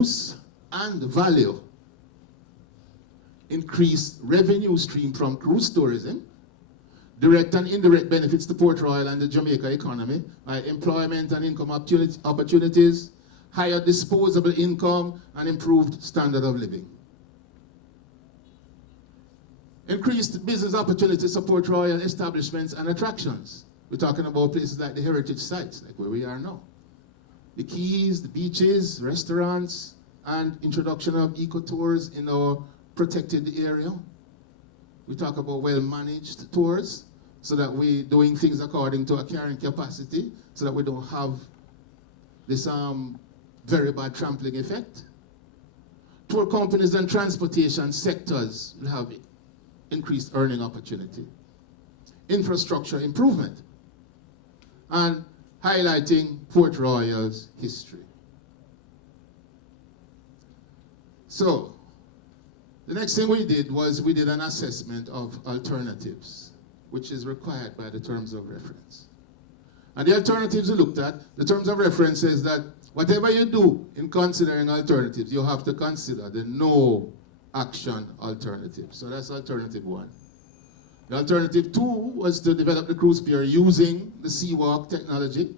and value. Increased revenue stream from cruise tourism, direct and indirect benefits to Port Royal and the Jamaica economy, employment and income opportunities, higher disposable income, and improved standard of living. Increased business opportunities to Port Royal establishments and attractions. We're talking about places like the heritage sites, like where we are now. The quays, the beaches, restaurants, and introduction of eco-tours in our protected area. We talk about well-managed tours, so that we're doing things according to our carrying capacity, so that we don't have this very bad trampling effect. Tour companies and transportation sectors will have increased earning opportunity. Infrastructure improvement, and highlighting Port Royal's history. So, the next thing we did was we did an assessment of alternatives, which is required by the terms of reference. And the alternatives we looked at, the terms of reference says that whatever you do in considering alternatives, you have to consider the no action alternative. So that's alternative 1. The alternative 2 was to develop the cruise pier using the Seawalk technology.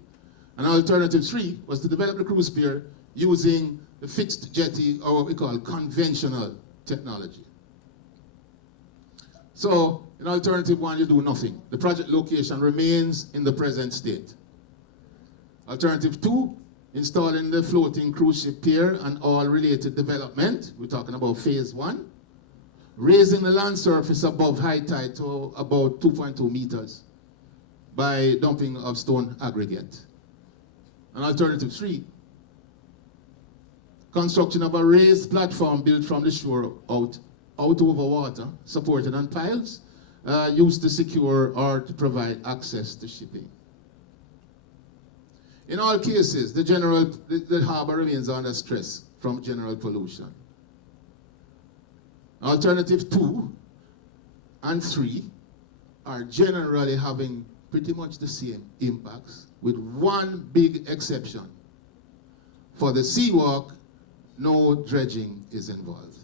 And alternative 3 was to develop the cruise pier using the fixed jetty, or what we call conventional technology. So, in alternative 1, you do nothing. The project location remains in the present state. Alternative 2, installing the floating cruise ship pier and all related development. We're talking about phase 1. Raising the land surface above high tide to about 2.2 meters by dumping of stone aggregate. And alternative 3, construction of a raised platform built from the shore out over water, supported on piles, used to secure or to provide access to shipping. In all cases, the harbor remains under stress from general pollution. Alternative 2 and 3 are generally having pretty much the same impacts, with one big exception. For the Seawalk, no dredging is involved.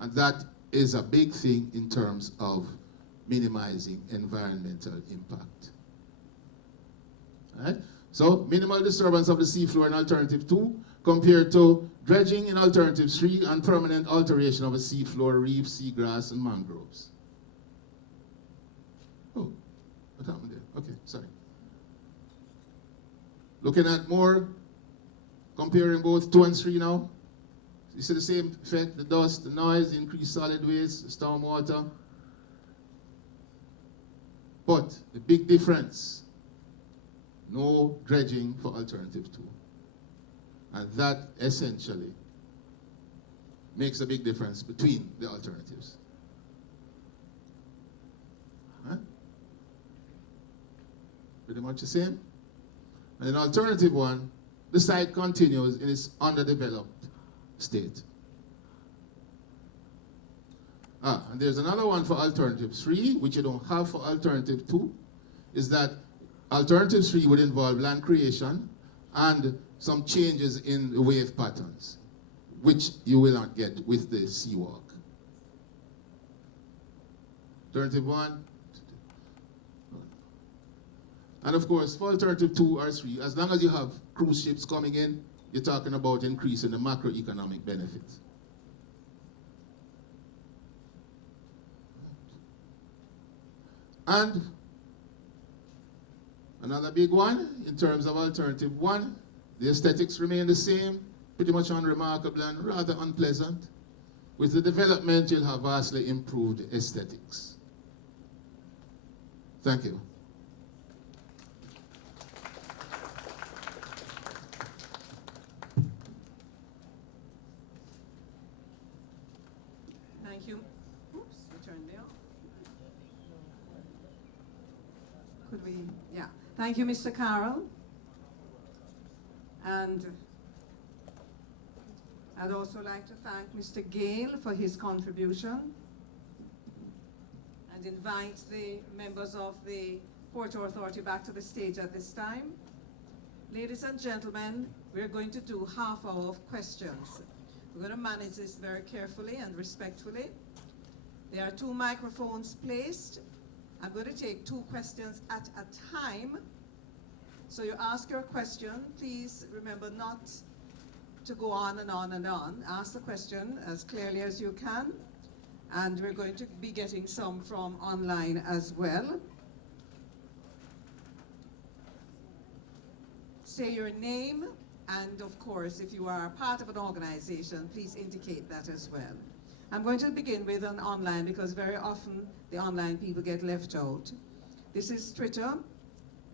And that is a big thing in terms of minimizing environmental impact. All right? So, minimal disturbance of the seafloor in alternative 2 compared to dredging in alternative 3 and permanent alteration of a seafloor, reef, seagrass, and mangroves. Oh, what happened there? Okay, sorry. Looking at more, comparing both 2 and 3 now. You see the same effect, the dust, the noise, increased solid waste, storm water. But the big difference, no dredging for alternative 2. And that essentially makes a big difference between the alternatives. Huh? Pretty much the same. And in alternative 1, the site continues in its underdeveloped state. And there's another one for alternative 3, which you don't have for alternative 2, is that alternative 3 would involve land creation and some changes in the wave patterns, which you will not get with the Seawalk. Alternative 1, and of course, for alternative 2 or 3, as long as you have cruise ships coming in, you're talking about increasing the macroeconomic benefits. And another big one, in terms of alternative 1, the aesthetics remain the same, pretty much unremarkable and rather unpleasant. With the development, you'll have vastly improved aesthetics. Thank you. Thank you. Oops, return there. Could we, yeah. Thank you, Mr. Carroll. And I'd also like to thank Mr. Gale for his contribution and invite the members of the Port Authority back to the stage at this time. Ladies and gentlemen, we're going to do half hour of questions. We're going to manage this very carefully and respectfully. There are 2 microphones placed. I'm going to take 2 questions at a time. So you ask your question. Please remember not to go on and on and on. Ask the question as clearly as you can. And we're going to be getting some from online as well. Say your name, and of course, if you are part of an organization, please indicate that as well. I'm going to begin with an online because very often the online people get left out. This is Twitter.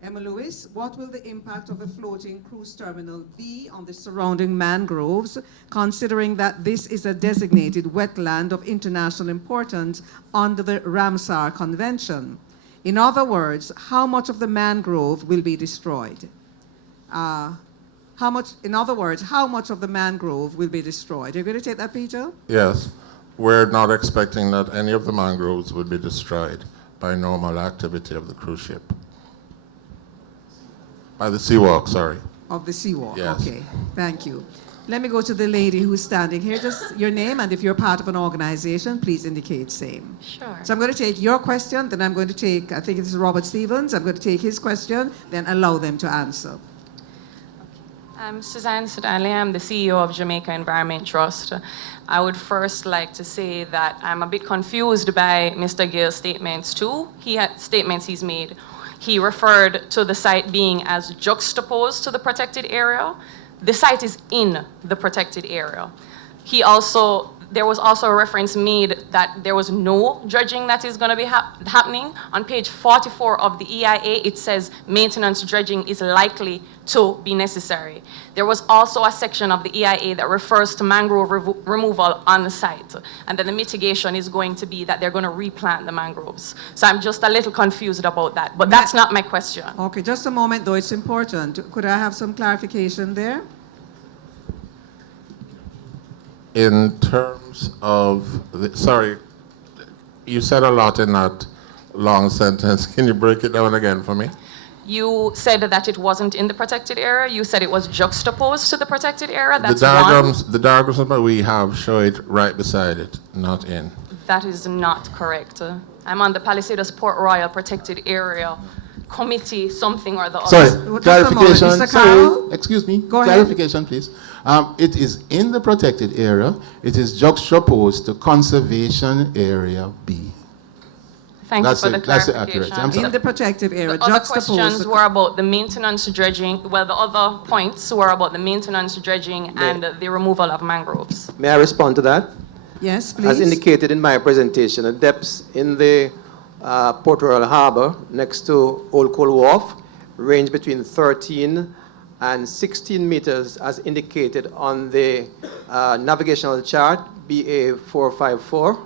Emma Lewis, what will the impact of the floating cruise terminal be on the surrounding mangroves, considering that this is a designated wetland of international importance under the Ramsar Convention? In other words, how much of the mangrove will be destroyed? In other words, how much of the mangrove will be destroyed? Are you going to take that, Peter? Yes. We're not expecting that any of the mangroves would be destroyed by normal activity of the cruise ship. By the seawalk, sorry. Of the seawalk, Yes. Okay, thank you. Let me go to the lady who's standing here. Just your name, and if you're part of an organization, please indicate same. Sure. So I'm going to take your question, then I'm going to take, I think this is Robert Stevens, I'm going to take his question, then allow them to answer. I'm Suzanne Sudanley. I'm the CEO of Jamaica Environment Trust. I would first like to say that I'm a bit confused by Mr. Gill's statements too. Statements he's made. He referred to the site being as juxtaposed to the protected area. The site is in the protected area. There was also a reference made that there was no dredging that is going to be happening. On page 44 of the EIA, it says maintenance dredging is likely to be necessary. There was also a section of the EIA that refers to mangrove removal on the site, and then the mitigation is going to be that they're going to replant the mangroves. So I'm just a little confused about that, but that's not my question. Okay, just a moment though, it's important. Could I have some clarification there? In terms of, sorry, you said a lot in that long sentence. Can you break it down again for me? You said that it wasn't in the protected area. You said it was juxtaposed to the protected area. That's the diagrams that we have show it right beside it, not in. That is not correct. I'm on the Palisades Port Royal Protected Area Committee, something or the other. Sorry, clarification. Mr. Carroll? Sorry, excuse me. Go ahead. Clarification, please. It is in the protected area. It is juxtaposed to conservation area B. Thank you for the That's clarification. accurate. I'm sorry. In the protective area, The other juxtaposed. questions were about the maintenance dredging. Well, the other points were about the maintenance dredging and the removal of mangroves. May I respond to that? Yes, please. As indicated in my presentation, the depths in the Port Royal Harbour next to Old Coal Wharf range between 13 and 16 meters as indicated on the navigational chart BA454.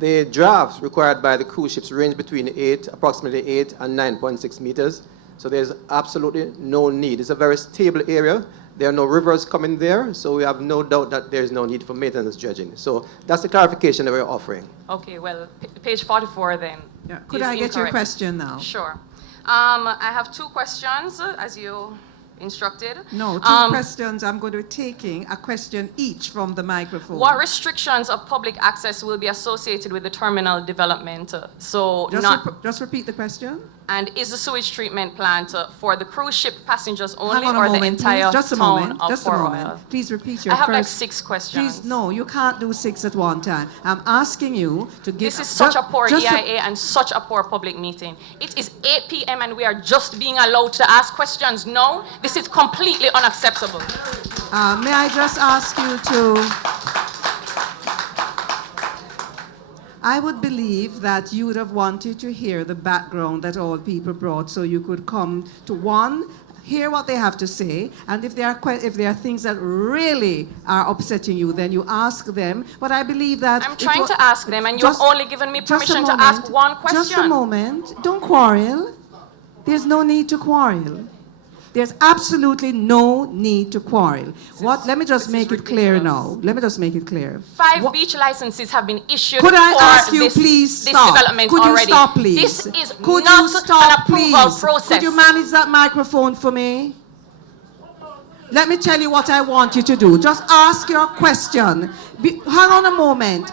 The drafts required by the cruise ships range between approximately 8 and 9.6 meters. So there's absolutely no need. It's a very stable area. There are no rivers coming there, so we have no doubt that there is no need for maintenance dredging. So that's the clarification that we're offering. Okay, well, page 44 then. Yeah. Could is I get your incorrect. question now? Sure. I have 2 questions, as you instructed. No, 2 questions. I'm going to be taking a question each from the microphone. What restrictions of public access will be associated with the terminal development? Just repeat the question. And is the sewage treatment plant for the cruise ship passengers only Hang on a or the moment, entire please. Just a town moment. of Just a Port moment. Royal? Please repeat your I have first. like 6 questions. Please, no, you can't do 6 at one time. I'm asking you to give. This is such a poor EIA and such a poor public meeting. It is 8 p.m. and we are just being allowed to ask questions. No, this is completely unacceptable. May I just ask you to. I would believe that you would have wanted to hear the background that all people brought so you could come to hear what they have to say, and if there are things that really are upsetting you, then you ask them. But I believe that I'm trying to ask them, and you've only given me permission to ask one question. Just a moment. Don't quarrel. There's no need to quarrel. There's absolutely no need to quarrel. Let me just make it clear now. Let me just make it clear. 5 beach licenses have been issued Could I for ask you, this, please this stop? development Could you already. stop, please? This is Could not you stop, an approval please? process. Could you manage that microphone for me? Let me tell you what I want you to do. Just ask your question. Hang on a moment.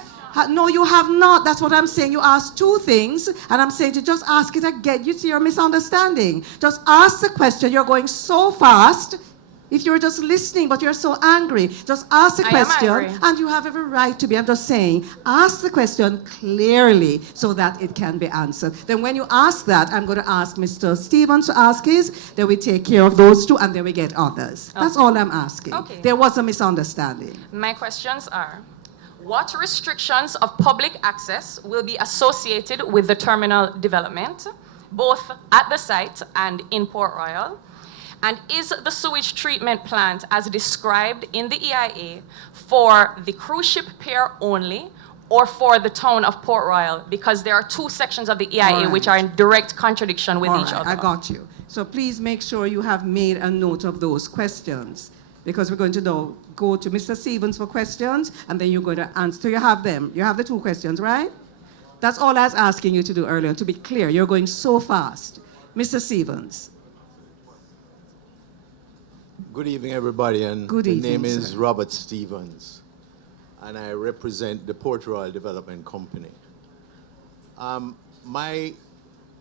No, you have not. That's what I'm saying. You asked two things, and I'm saying to just ask it again. You see your misunderstanding. Just ask the question. You're going so fast. If you're just listening, but you're so angry, just ask the question, and you have every right to be. I'm just saying, ask the question clearly so that it can be answered. Then when you ask that, I'm going to ask Mr. Stevens to ask his, then we take care of those two, and then we get others. Okay. That's all I'm asking. Okay. There was a misunderstanding. My questions are, what restrictions of public access will be associated with the terminal development, both at the site and in Port Royal? And is the sewage treatment plant as described in the EIA for the cruise ship pier only or for the town of Port Royal? Because there are two sections of the EIA which are in direct contradiction with each other. I got you. So please make sure you have made a note of those questions, because we're going to now go to Mr. Stevens for questions, and then you're going to answer. So you have them. You have the two questions, right? That's all I was asking you to do earlier. To be clear, you're going so fast. Mr. Stevens. Good evening, everybody, and Good evening, my name is sir. Robert Stevens, and I represent the Port Royal Development Company. My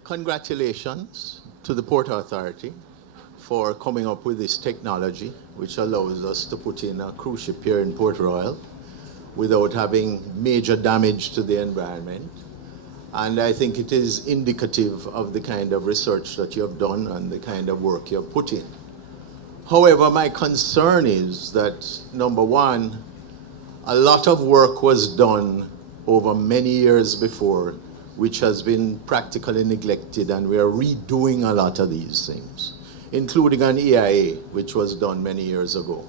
congratulations to the Port Authority for coming up with this technology, which allows us to put in a cruise ship here in Port Royal without having major damage to the environment. And I think it is indicative of the kind of research that you have done and the kind of work you have put in. However, my concern is that, number one, a lot of work was done over many years before, which has been practically neglected, and we are redoing a lot of these things, including an EIA, which was done many years ago.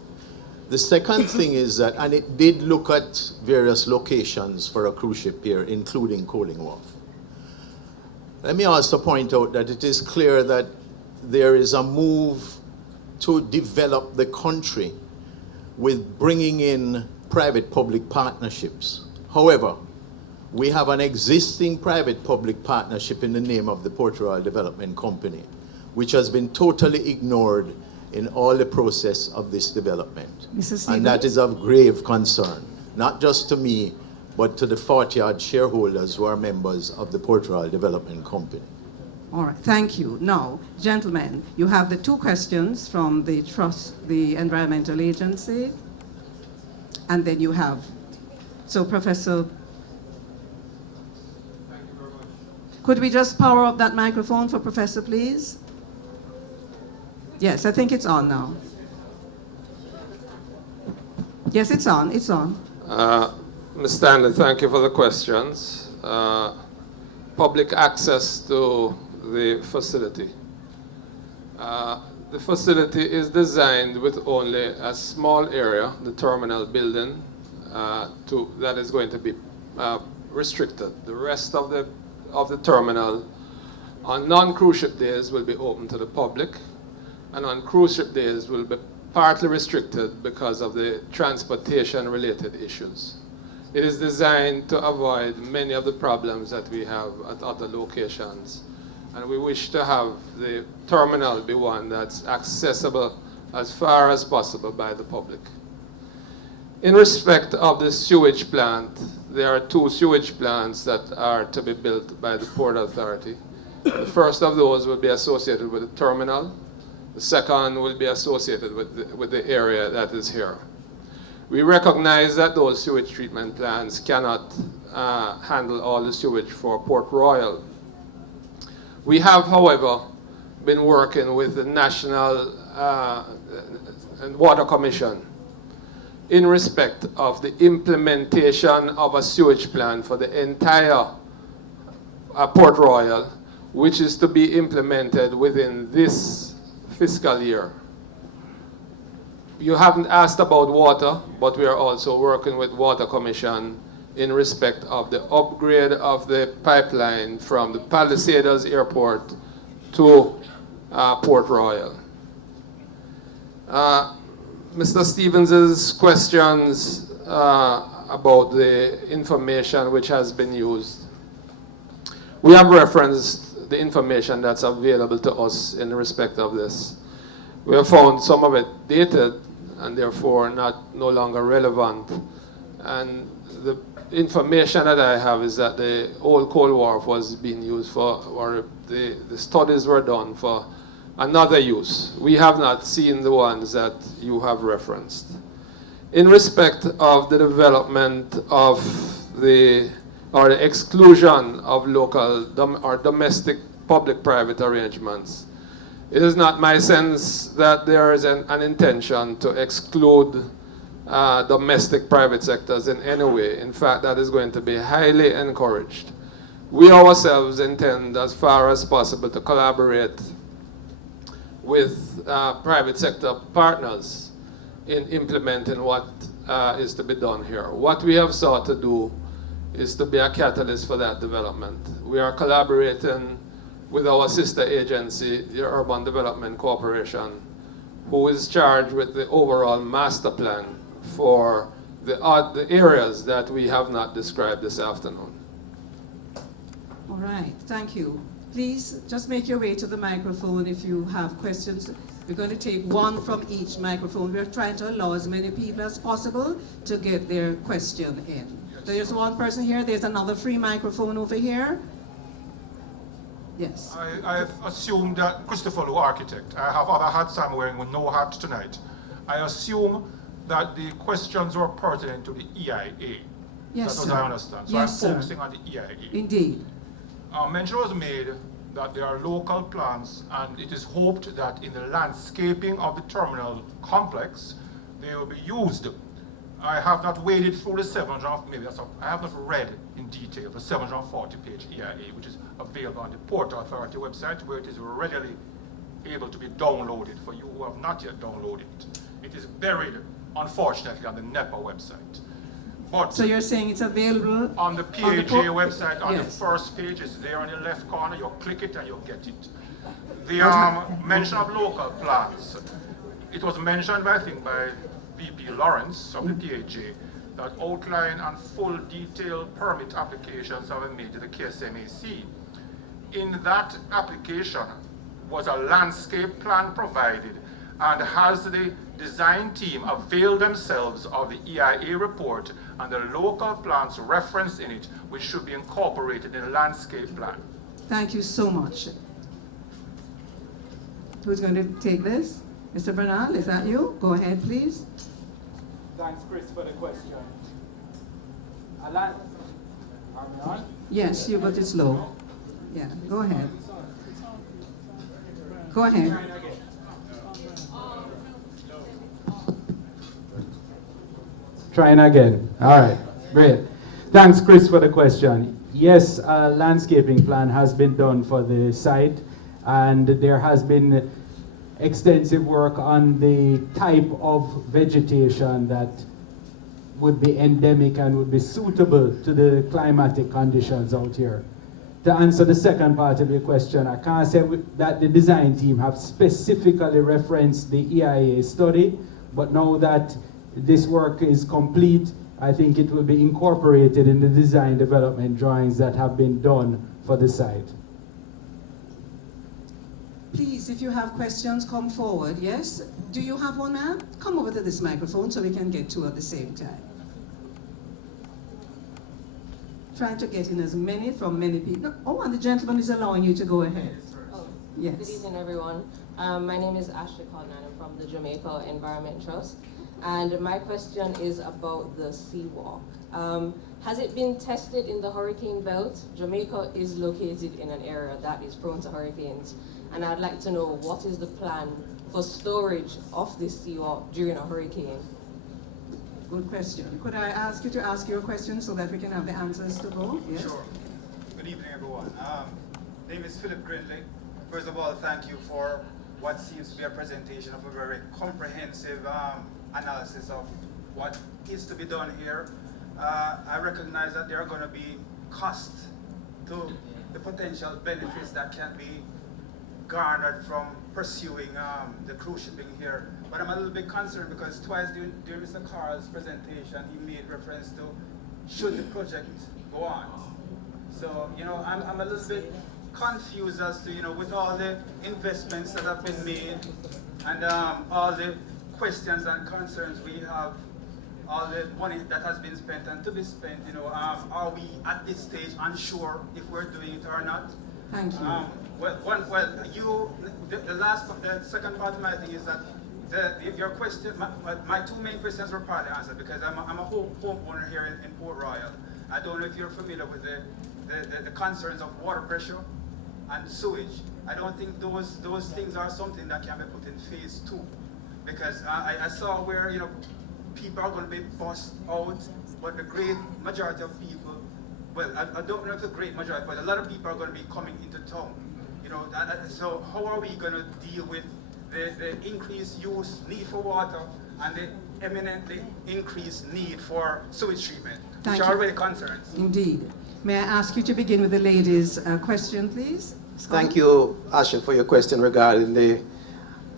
The second thing is that, and it did look at various locations for a cruise ship here, including Coaling Wharf. Let me also point out that it is clear that there is a move to develop the country with bringing in private-public partnerships. However, we have an existing private-public partnership in the name of the Port Royal Development Company, which has been totally ignored in all the process of this development. And that is of grave concern, not just to me, but to the 40-odd shareholders who are members of the Port Royal Development Company. All right, thank you. Now, gentlemen, you have the two questions from the trust, the environmental agency, and then you have, so Professor. Thank you very much. Could we just power up that microphone for Professor, please? Yes, I think it's on now. Yes, it's on, it's on. Ms. Stanley, thank you for the questions. Public access to the facility. The facility is designed with only a small area, the terminal building, that is going to be restricted. The rest of the terminal on non-cruise ship days will be open to the public, and on cruise ship days will be partly restricted because of the transportation-related issues. It is designed to avoid many of the problems that we have at other locations. And we wish to have the terminal be one that's accessible as far as possible by the public. In respect of the sewage plant, there are two sewage plants that are to be built by the Port Authority. The first of those will be associated with the terminal. The second will be associated with the area that is here. We recognize that those sewage treatment plants cannot handle all the sewage for Port Royal. We have, however, been working with the National Water Commission in respect of the implementation of a sewage plan for the entire Port Royal, which is to be implemented within this fiscal year. You haven't asked about water, but we are also working with Water Commission in respect of the upgrade of the pipeline from the Palisades Airport to Port Royal. Mr. Stevens's questions about the information which has been used. We have referenced the information that's available to us in respect of this. we have found some of it dated and therefore no longer relevant. And the information that I have is that the old Cold Wharf was being used for, or the studies were done for another use. We have not seen the ones that you have referenced. In respect of the development of the exclusion of local or domestic public-private arrangements, it is not my sense that there is an intention to exclude domestic private sectors in any way. In fact, that is going to be highly encouraged. We ourselves intend, as far as possible, to collaborate with private sector partners in implementing what is to be done here. What we have sought to do is to be a catalyst for that development. We are collaborating with our sister agency, the Urban Development Corporation, who is charged with the overall master plan for the areas that we have not described this afternoon. All right, thank you. Please just make your way to the microphone if you have questions. We're going to take one from each microphone. We're trying to allow as many people as possible to get their question in. There's one person here. There's another free microphone over here. Yes. I assume that Christopher Lu, architect. I have other hats I'm wearing with no hat tonight. I assume that the questions were pertinent to the EIA. Yes, That's what I understand. So yes, I'm focusing on the EIA. Indeed. Mention was made that there are local plans, and it is hoped that in the landscaping of the terminal complex, they will be used. I have not waded through the 700, I have not read in detail the 740-page EIA, which is available on the Port Authority website, where it is readily able to be downloaded for you who have not yet downloaded it. It is buried, unfortunately, on the NEPA website. But So you're saying it's available on the PAJ website, on yes. the first page, it's there on the left corner. You click it and you'll get it. The mention of local plans. It was mentioned, I think, by VP Lawrence of the PAJ that outline and full detailed permit applications have been made to the KSMAC. In that application was a landscape plan provided, and has the design team availed themselves of the EIA report and the local plans referenced in it, which should be incorporated in the landscape plan. Thank you so much. Who's going to take this? Mr. Bernal, is that you? Go ahead, please. Thanks, Chris, for the question. Alan, are we on? Yes, you, but it's low. Yeah, go ahead. Go ahead. Trying again. All right, great. Thanks, Chris, for the question. Yes, a landscaping plan has been done for the site, and there has been extensive work on the type of vegetation that would be endemic and would be suitable to the climatic conditions out here. To answer the second part of your question, I can't say that the design team have specifically referenced the EIA study, but now that this work is complete, I think it will be incorporated in the design development drawings that have been done for the site. Please, if you have questions, come forward. Yes? Do you have one, ma'am? Come over to this microphone so we can get two at the same time. Trying to get in as many from many people. Oh, and the gentleman is allowing you to go ahead. Oh, yes. Good evening, everyone. My name is Ashley Connan. I'm from the Jamaica Environment Trust. And my question is about the seawalk. Has it been tested in the hurricane belt? Jamaica is located in an area that is prone to hurricanes. And I'd like to know, what is the plan for storage of this seawalk during a hurricane? Good question. Could I ask you to ask your question so that we can have the answers to both? Yes? Sure. Good evening, everyone. Name is Philip Grindley. First of all, thank you for what seems to be a presentation of a very comprehensive analysis of what is to be done here. I recognize that there are going to be costs to the potential benefits that can be garnered from pursuing the cruise shipping here. But I'm a little bit concerned because twice during Mr. Carl's presentation, he made reference to should the project go on. So, I'm a little bit confused as to, with all the investments that have been made and all the questions and concerns we have, all the money that has been spent and to be spent, you know, are we at this stage unsure if we're doing it or not? Thank you. The second part of my thing is that your question, my two main questions were partly answered because I'm a homeowner here in Port Royal. I don't know if you're familiar with the concerns of water pressure and sewage. I don't think those things are something that can be put in phase 2, because I saw where, you know, people are going to be bussed out, but the great majority of people, well, I don't know if the great majority, but a lot of people are going to be coming into town. You know, so how are we going to deal with the increased need for water and the eminently increased need for sewage treatment, which are already concerns? Indeed. May I ask you to begin with the lady's question, please? Thank you, Asha, for your question regarding the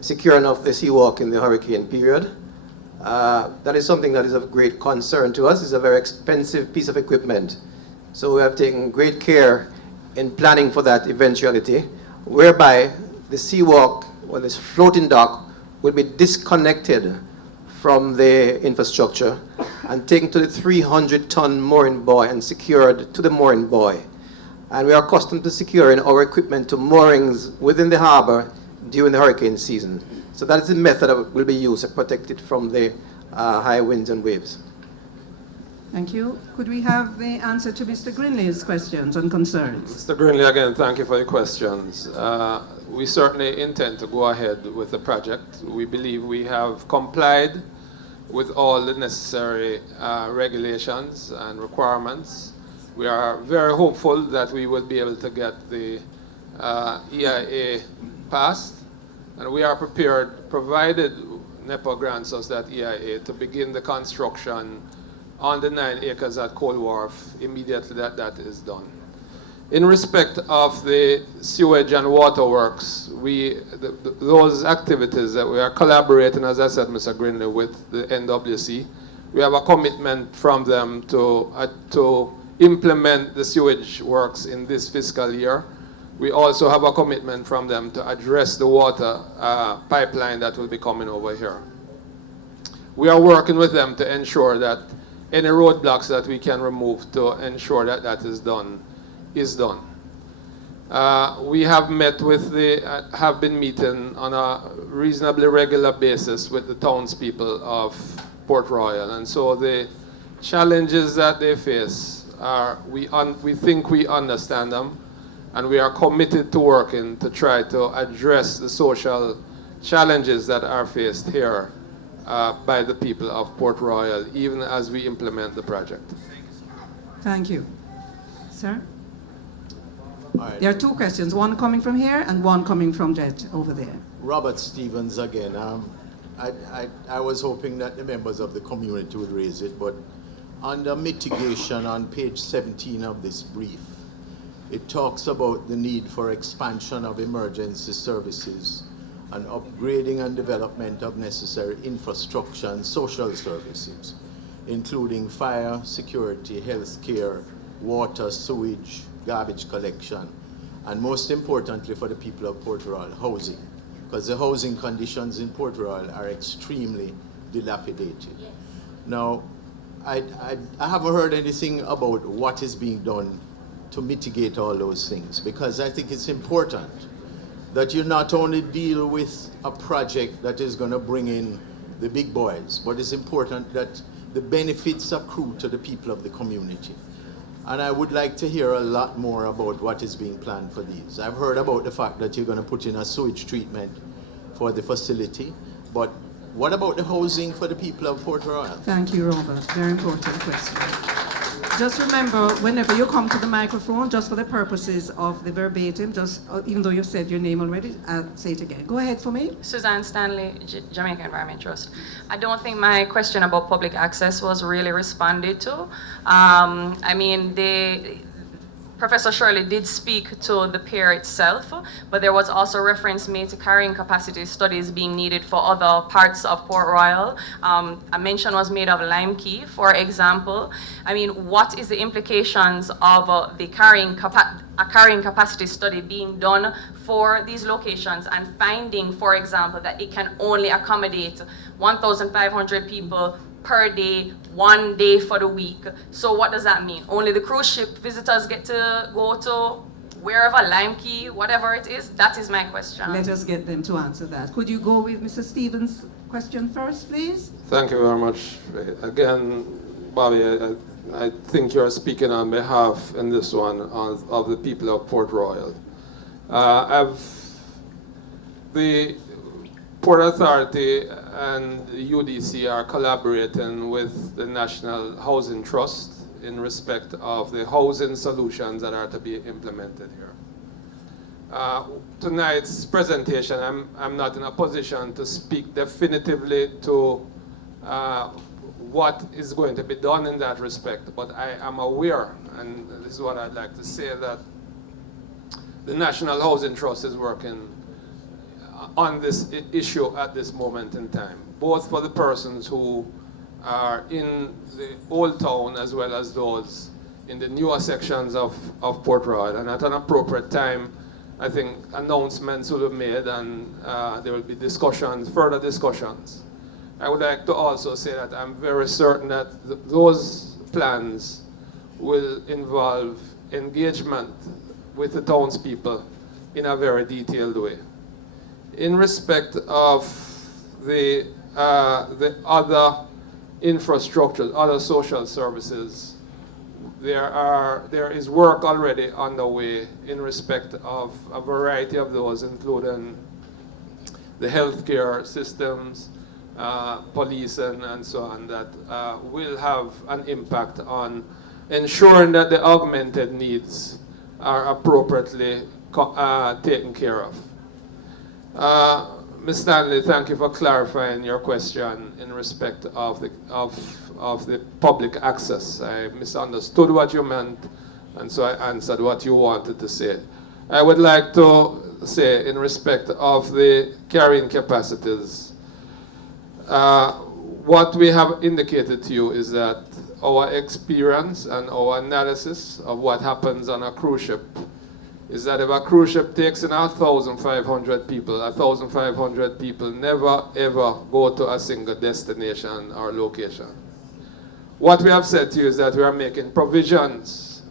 securing of the seawalk in the hurricane period. That is something that is of great concern to us. It's a very expensive piece of equipment. So we have taken great care in planning for that eventuality, whereby the seawalk, or this floating dock, will be disconnected from the infrastructure and taken to the 300-ton mooring buoy and secured to the mooring buoy. And we are accustomed to securing our equipment to moorings within the harbor during the hurricane season. So that is the method that will be used to protect it from the high winds and waves. Thank you. Could we have the answer to Mr. Grinley's questions and concerns? Mr. Grinley, again, thank you for your questions. We certainly intend to go ahead with the project. We believe we have complied with all the necessary regulations and requirements. We are very hopeful that we will be able to get the EIA passed, and we are prepared, provided NEPA grants us that EIA, to begin the construction on the 9 acres at Cold Wharf immediately that is done. In respect of the sewage and waterworks, those activities that we are collaborating, as I said, Mr. Grinley, with the NWC, we have a commitment from them to implement the sewage works in this fiscal year. We also have a commitment from them to address the water pipeline that will be coming over here. We are working with them to ensure that any roadblocks that we can remove to ensure that that is done is done. We have met with have been meeting on a reasonably regular basis with the townspeople of Port Royal, and so the challenges that they face we think we understand them, and we are committed to working to try to address the social challenges that are faced here by the people of Port Royal, even as we implement the project. Thank you. Sir? Right. There are two questions, one coming from here and one coming from Jet over there. Robert Stevens again. I was hoping that the members of the community would raise it, but under mitigation on page 17 of this brief, it talks about the need for expansion of emergency services and upgrading and development of necessary infrastructure and social services, including fire, security, health care, water, sewage, garbage collection, and most importantly for the people of Port Royal, housing, because the housing conditions in Port Royal are extremely dilapidated. Yes. Now, I haven't heard anything about what is being done to mitigate all those things, because I think it's important that you not only deal with a project that is going to bring in the big boys, but it's important that the benefits accrue to the people of the community. And I would like to hear a lot more about what is being planned for these. I've heard about the fact that you're going to put in a sewage treatment for the facility, but what about the housing for the people of Port Royal? Thank you, Robert. Very important question. Just remember, whenever you come to the microphone, just for the purposes of the verbatim, just even though you said your name already, I'll say it again. Go ahead for me. Suzanne Stanley, Jamaica Environment Trust. I don't think my question about public access was really responded to. I mean, Professor Shirley did speak to the pier itself, but there was also reference made to carrying capacity studies being needed for other parts of Port Royal. A mention was made of Lime Key, for example. I mean, what is the implications of the carrying capacity study being done for these locations and finding, for example, that it can only accommodate 1,500 people per day, 1 day for the week? So what does that mean? Only the cruise ship visitors get to go to wherever, Lime Key, whatever it is? That is my question. Let us get them to answer that. Could you go with Mr. Stevens' question first, please? Thank you very much. Again, Bobby, I think you're speaking on behalf in this one of the people of Port Royal. The Port Authority and the UDC are collaborating with the National Housing Trust in respect of the housing solutions that are to be implemented here. Tonight's presentation, I'm not in a position to speak definitively to what is going to be done in that respect, but I am aware, and this is what I'd like to say, that the National Housing Trust is working on this issue at this moment in time, both for the persons who are in the Old Town as well as those in the newer sections of Port Royal. And at an appropriate time, I think announcements will be made and there will be discussions, further discussions. I would like to also say that I'm very certain that those plans will involve engagement with the townspeople in a very detailed way. In respect of the other infrastructure, other social services, there is work already underway in respect of a variety of those, including the healthcare systems, police, and so on, that will have an impact on ensuring that the augmented needs are appropriately taken care of. Ms. Stanley, thank you for clarifying your question in respect of the public access. I misunderstood what you meant, and so I answered what you wanted to say. I would like to say, in respect of the carrying capacities, what we have indicated to you is that our experience and our analysis of what happens on a cruise ship is that if a cruise ship takes in 1,500 people, 1,500 people never ever go to a single destination or location. What we have said to you is that we are making provisions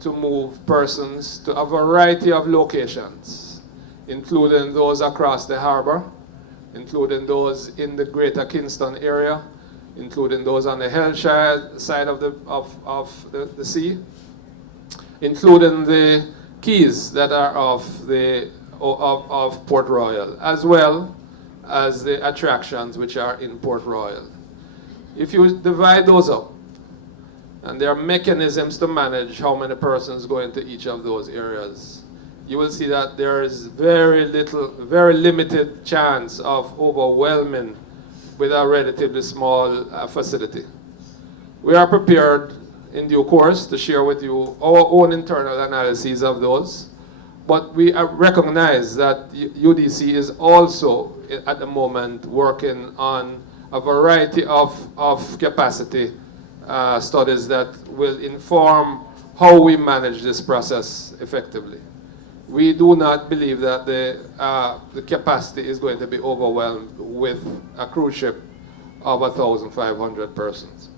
to move persons to a variety of locations, including those across the harbor, including those in the greater Kingston area, including those on the Hellshire side of the sea, including the keys that are of Port Royal, as well as the attractions which are in Port Royal. If you divide those up, and there are mechanisms to manage how many persons go into each of those areas, you will see that there is very limited chance of overwhelming with a relatively small facility. We are prepared in due course to share with you our own internal analyses of those, but we recognize that UDC is also at the moment working on a variety of capacity studies that will inform how we manage this process effectively. We do not believe that the capacity is going to be overwhelmed with a cruise ship of 1,500 persons.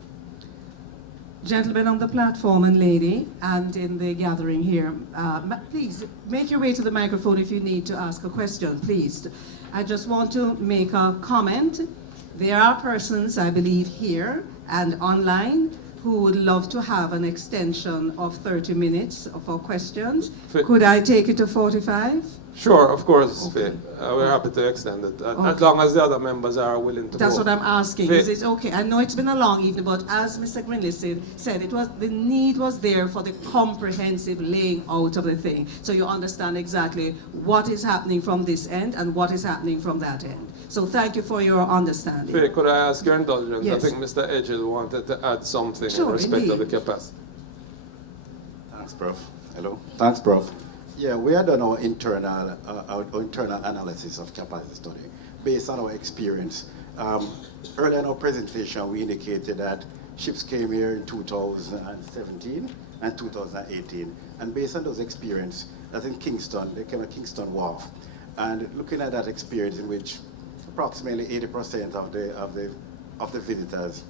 Gentlemen on the platform and lady, and in the gathering here, please make your way to the microphone if you need to ask a question, please. I just want to make a comment. There are persons, I believe, here and online who would love to have an extension of 30 minutes for questions. Could I take it to 45? Sure, of course, Okay. Faye. We're happy to extend it, as long as the other members are willing to That's go. what I'm asking. Faye. Is it okay? I know it's been a long evening, but as Mr. Grinley said, the need was there for the comprehensive laying out of the thing. So you understand exactly what is happening from this end and what is happening from that end. So thank you for your understanding. Faye, could I ask your indulgence? Yes. I think Mr. Edgell wanted to add something Sure, in respect of the indeed. capacity. Thanks, Prof. Hello. Thanks, Prof. Yeah, we had done our internal analysis of capacity study based on our experience. Earlier in our presentation, we indicated that ships came here in 2017 and 2018, and based on those experience, that's in Kingston. They came at Kingston Wharf, and looking at that experience, in which approximately 80% of the visitors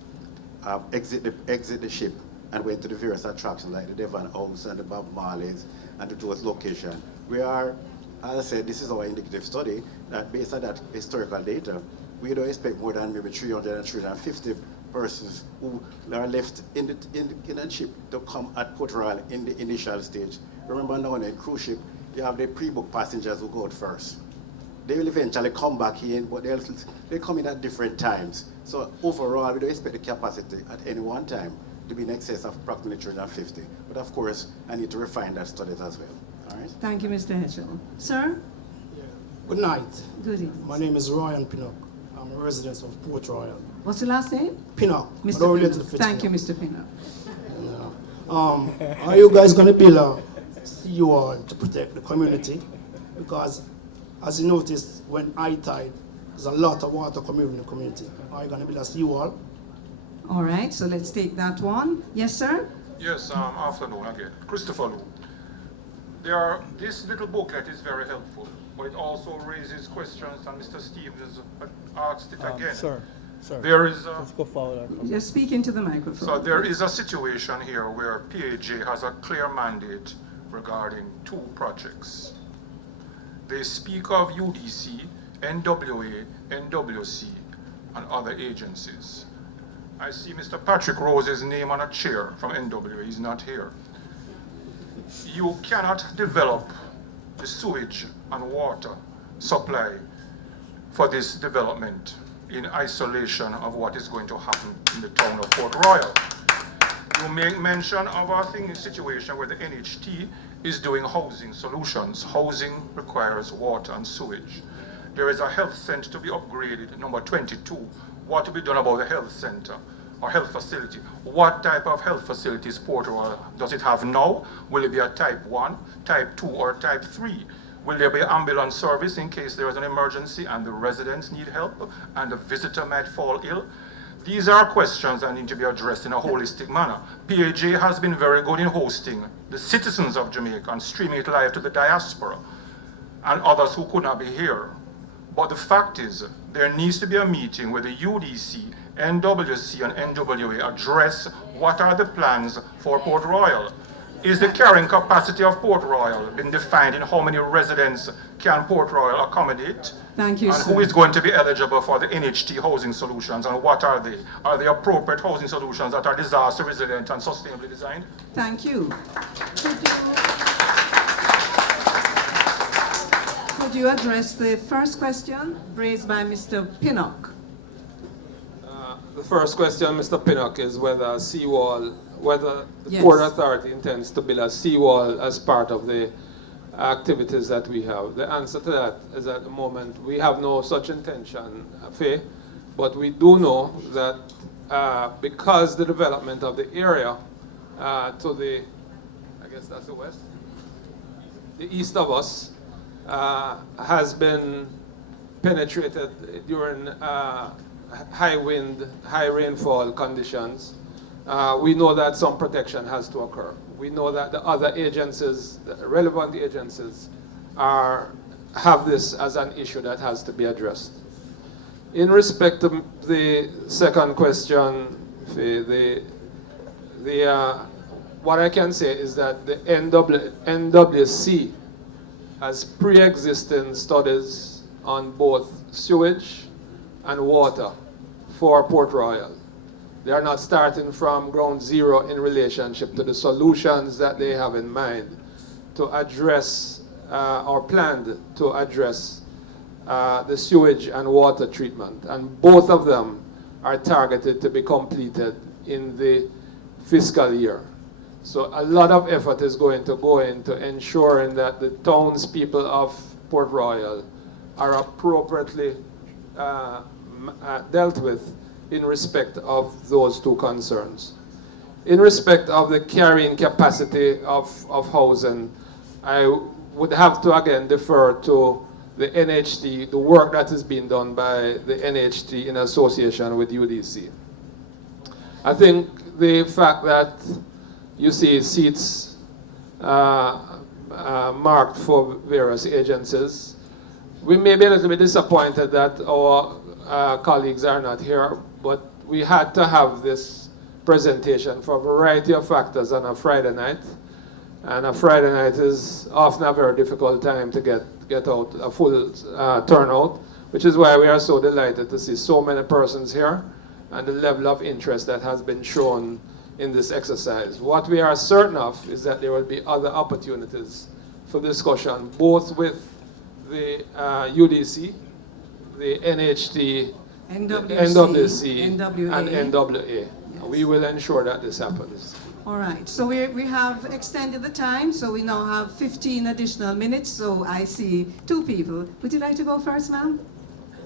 exit the ship and went to the various attractions like the Devon House and the Bob Marley's and to those locations. We are, as I said, this is our indicative study, that based on that historical data, we don't expect more than maybe 300 and 350 persons who are left in the ship to come at Port Royal in the initial stage. Remember now in a cruise ship, you have the pre-booked passengers who go out first. They will eventually come back in, but they come in at different times. So overall, we don't expect the capacity at any one time to be in excess of approximately 350. But of course, I need to refine that studies as well. All right? Thank you, Mr. Hetchel. Sir? Good night. Good evening. My name is Ryan Pinnock. I'm a resident of Port Royal. What's your last name? Pinnock. Mr. Pinnock. Thank you, Mr. Pinnock. Are you guys going to build a seawall to protect the community? Because as you notice, when high tide, there's a lot of water coming in the community. Are you going to build a seawall? All right, so let's take that one. Yes, sir? Yes, afternoon again. Christopher Lu. This little booklet is very helpful, but it also raises questions, and Mr. Stevens asked it again. Sir, there is let's go forward. Just speak into the microphone. So there is a situation here where PAJ has a clear mandate regarding two projects. They speak of UDC, NWA, NWC, and other agencies. I see Mr. Patrick Rose's name on a chair from NWA. He's not here. You cannot develop the sewage and water supply for this development in isolation of what is going to happen in the town of Port Royal. You make mention of a situation where the NHT is doing housing solutions. Housing requires water and sewage. There is a health center to be upgraded, number 22. What to be done about the health center or health facility? What type of health facilities Port Royal does it have now? Will it be a type 1, type 2, or type 3? Will there be ambulance service in case there is an emergency and the residents need help and the visitor might fall ill? These are questions that need to be addressed in a holistic manner. PAJ has been very good in hosting the citizens of Jamaica and streaming it live to the diaspora and others who could not be here. But the fact is, there needs to be a meeting where the UDC, NWC, and NWA address what are the plans for Port Royal. Is the carrying capacity of Port Royal been defined in how many residents can Port Royal accommodate? Thank you, and sir. who is going to be eligible for the NHT housing solutions, and what are they? Are they appropriate housing solutions that are disaster resilient and sustainably designed? Thank you. Could you address the first question raised by Mr. Pinnock? The first question, Mr. Pinnock, is whether the Yes. Port Authority intends to build a seawall as part of the activities that we have. The answer to that is at the moment we have no such intention, Faye, but we do know that because the development of the area to the, I guess that's the west, the east of us has been penetrated during high wind, high rainfall conditions. We know that some protection has to occur. We know that the other agencies, the relevant agencies, have this as an issue that has to be addressed. In respect to the second question, what I can say is that the NWC has pre-existing studies on both sewage and water for Port Royal. They are not starting from ground zero in relationship to the solutions that they have in mind to address or planned to address the sewage and water treatment. And both of them are targeted to be completed in the fiscal year. So a lot of effort is going to go into ensuring that the townspeople of Port Royal are appropriately dealt with in respect of those two concerns. in respect of the carrying capacity of housing, I would have to again defer to the NHT, the work that is being done by the NHT in association with UDC. I think the fact that you see seats marked for various agencies, we may be a little bit disappointed that our colleagues are not here, but we had to have this presentation for a variety of factors on a Friday night. And a Friday night is often a very difficult time to get out a full turnout, which is why we are so delighted to see so many persons here and the level of interest that has been shown in this exercise. What we are certain of is that there will be other opportunities for discussion, both with the UDC, the NHT, NWC, and NWA. We will ensure that this happens. All right, so we have extended the time, so we now have 15 additional minutes, so I see 2 people. Would you like to go first, ma'am?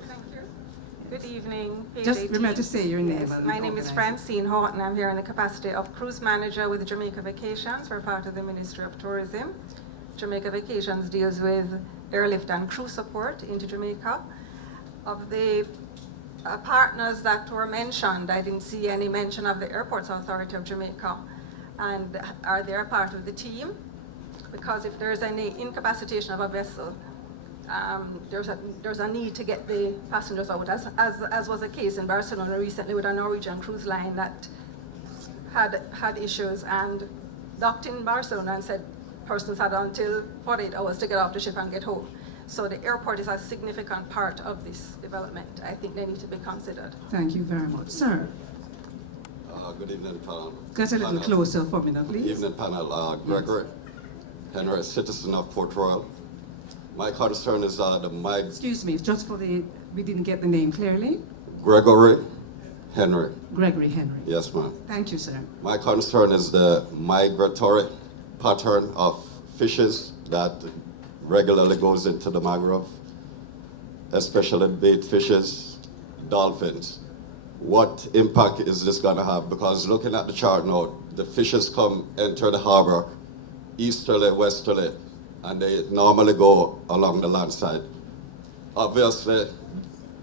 Thank you. Good evening. Just PLAT. remember to say your name. Yes, my name is Francine Horton. I'm here in the capacity of cruise manager with Jamaica Vacations. We're part of the Ministry of Tourism. Jamaica Vacations deals with airlift and crew support into Jamaica. Of the partners that were mentioned, I didn't see any mention of the Airports Authority of Jamaica. And are they a part of the team? Because if there's any incapacitation of a vessel, there's a need to get the passengers out, as was the case in Barcelona recently with a Norwegian cruise line that had issues and docked in Barcelona and said persons had until 48 hours to get off the ship and get home. So the airport is a significant part of this development. I think they need to be considered. Thank you very much. Sir? Good evening, panel. Get a little closer for me now, please. Evening, panel. Gregory Henry, citizen of Port Royal. My concern is the MIG. Excuse me, just for we didn't get the name clearly. Gregory Henry. Gregory Henry. Yes, ma'am. Thank you, sir. My concern is the migratory pattern of fishes that regularly goes into the mangrove, especially bait fishes, dolphins. What impact is this going to have? Because looking at the chart now, the fishes enter the harbor easterly, westerly, and they normally go along the land side. Obviously,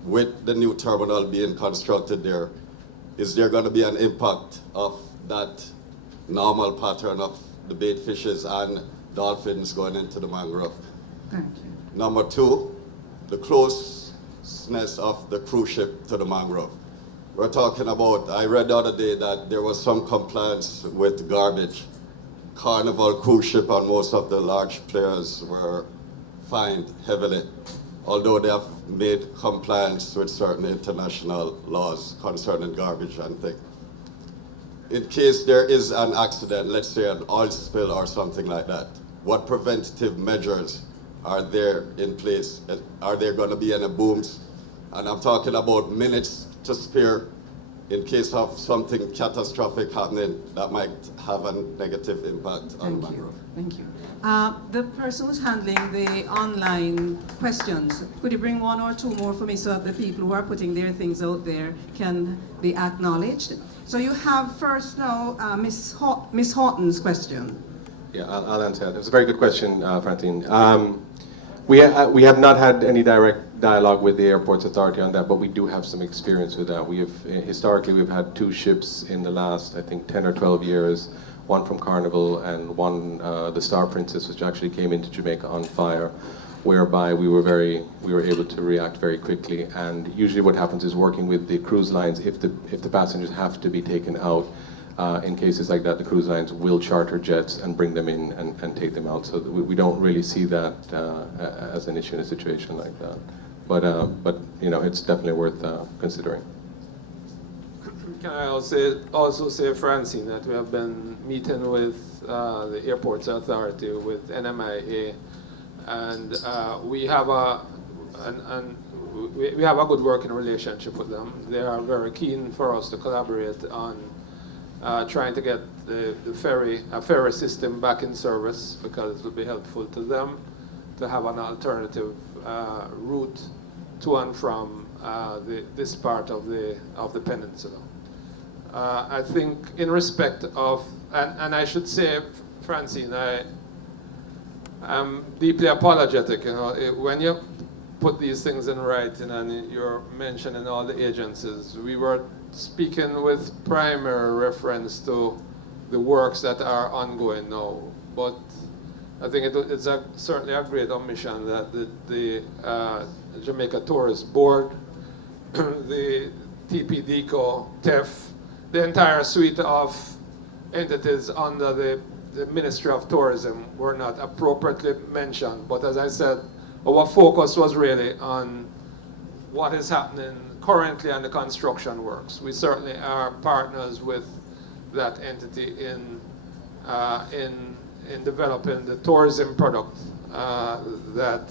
with the new terminal being constructed there, is there going to be an impact of that normal pattern of the bait fishes and dolphins going into the mangrove? Thank you. Number 2, the closeness of the cruise ship to the mangrove. We're talking about, I read the other day that there was some compliance with garbage. Carnival cruise ship and most of the large players were fined heavily, although they have made compliance with certain international laws concerning garbage and things. In case there is an accident, let's say an oil spill or something like that, what preventative measures are there in place? Are there going to be any booms? And I'm talking about minutes to spare in case of something catastrophic happening that might have a negative impact on the mangrove. Thank you. The person who's handling the online questions, could you bring 1 or 2 more for me so that the people who are putting their things out there can be acknowledged? So you have first now Miss Horton's question. Yeah, I'll answer that. It was a very good question, Francine. We have not had any direct dialogue with the Airports Authority on that, but we do have some experience with that. Historically, we've had 2 ships in the last, I think, 10 or 12 years, one from Carnival and one, the Star Princess, which actually came into Jamaica on fire, whereby we were able to react very quickly. And usually what happens is working with the cruise lines, if the passengers have to be taken out, in cases like that, the cruise lines will charter jets and bring them in and take them out. So we don't really see that as an issue in a situation like that. But you know, it's definitely worth considering. Can I also say, Francine, that we have been meeting with the Airports Authority, with NMIA, and we have a good working relationship with them. They are very keen for us to collaborate on trying to get a ferry system back in service, because it will be helpful to them to have an alternative route to and from this part of the peninsula. I think in respect of, and I should say, Francine, I'm deeply apologetic. You know, when you put these things in writing and you're mentioning all the agencies, we were speaking with primary reference to the works that are ongoing now. But I think it's certainly a great omission that the Jamaica Tourist Board, the TPDCO, TEF, the entire suite of entities under the Ministry of Tourism were not appropriately mentioned. But as I said, our focus was really on what is happening currently on the construction works. We certainly are partners with that entity in developing the tourism product that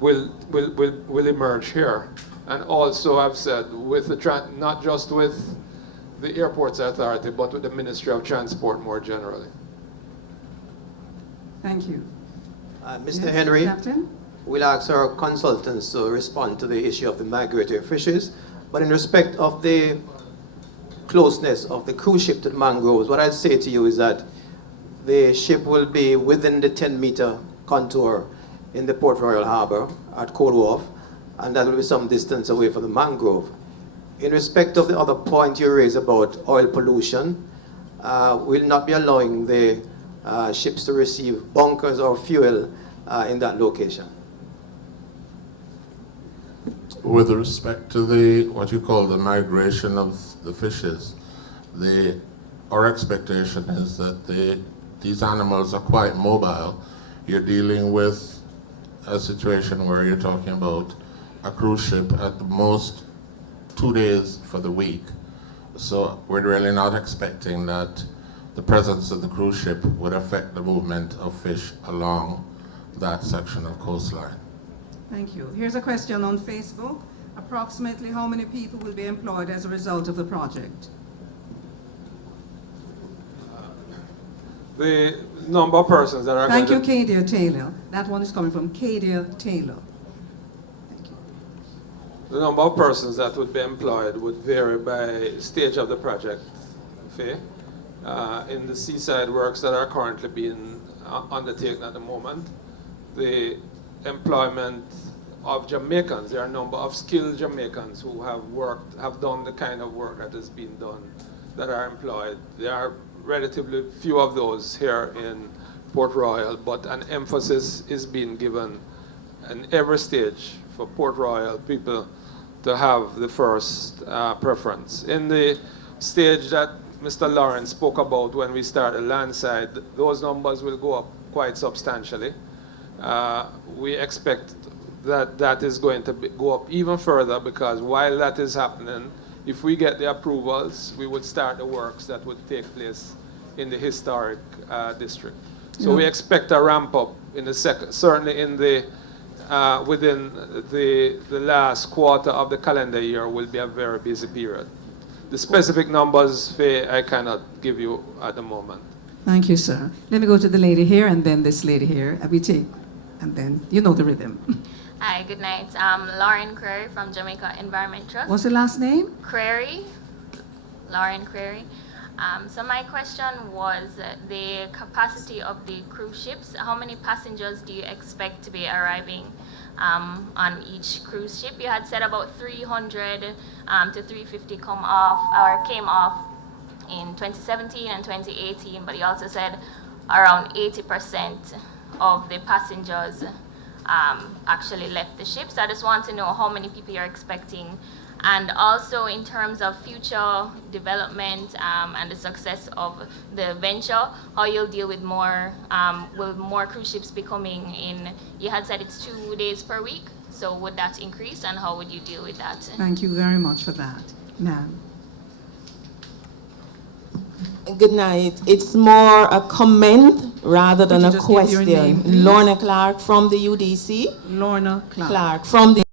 will emerge here. And also, I've said, with not just with the Airports Authority, but with the Ministry of Transport more generally. Thank you. Mr. Yes, Henry, Captain? we'll ask our consultants to respond to the issue of the migratory fishes. But in respect of the closeness of the cruise ship to the mangroves, what I'd say to you is that the ship will be within the 10-meter contour in the Port Royal Harbour at Cold Wharf, and that will be some distance away from the mangrove. In respect of the other point you raised about oil pollution, we'll not be allowing the ships to receive bunkers or fuel in that location. With respect to the what you call the migration of the fishes, our expectation is that these animals are quite mobile. You're dealing with a situation where you're talking about a cruise ship at the most 2 days for the week. So we're really not expecting that the presence of the cruise ship would affect the movement of fish along that section of coastline. Thank you. Here's a question on Facebook. Approximately how many people will be employed as a result of the project? The number of persons that are Thank you, going to... Kadia Taylor. That one is coming from Kadia Taylor. The number of persons that would be employed would vary by stage of the project, Faye. In the seaside works that are currently being undertaken at the moment, the employment of Jamaicans, there are a number of skilled Jamaicans who have done the kind of work that has been done, that are employed. There are relatively few of those here in Port Royal, but an emphasis is being given in every stage for Port Royal people to have the first preference. In the stage that Mr. Lawrence spoke about when we started landside, those numbers will go up quite substantially. We expect that is going to go up even further, because while that is happening, if we get the approvals, we would start the works that would take place in the historic district. So we expect a ramp up in the certainly in the within the last quarter of the calendar year will be a very busy period. The specific numbers, Faye, I cannot give you at the moment. Thank you, sir. Let me go to the lady here and then this lady here. We take, and then you know the rhythm. Hi, good night. I'm Lauren Crary from Jamaica Environment Trust. What's the last name? Crary, Lauren Crary. So my question was the capacity of the cruise ships. How many passengers do you expect to be arriving on each cruise ship? You had said about 300 to 350 came off in 2017 and 2018, but you also said around 80% of the passengers actually left the ship. So I just want to know how many people you're expecting, and also in terms of future development and the success of the venture, how you'll deal with will more cruise ships be coming in? You had said it's 2 days per week, so would that increase, and how would you deal with that? Thank you very much for that. Ma'am. Good night. It's more a comment rather than a question. Lorna Clark from the UDC. Lorna Clark from the